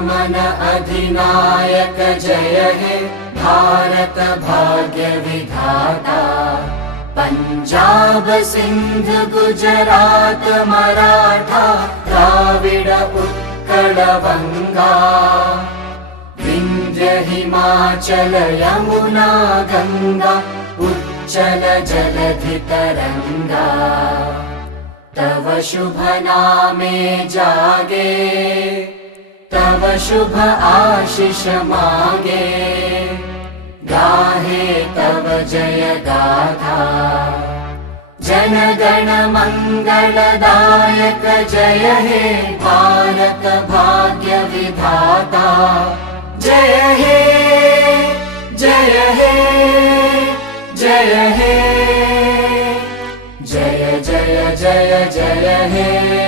मन अधिनायक जय हे भारत भाग्य विधाता। पंजाब सिंध गुजरात मराठा द्राविड उत्कल बंगा। विंध्य हिमाचल यमुना गंगा उच्चल जलधि तरंगा। तव शुभ नामे जागे तव शुभ आशीष मांगे। गाहे तव जय गाथा जन गण मंगलदायक जय हे भारत भाग्य विधाता। जय हे जय हे जय हे जय जय जय जय हे।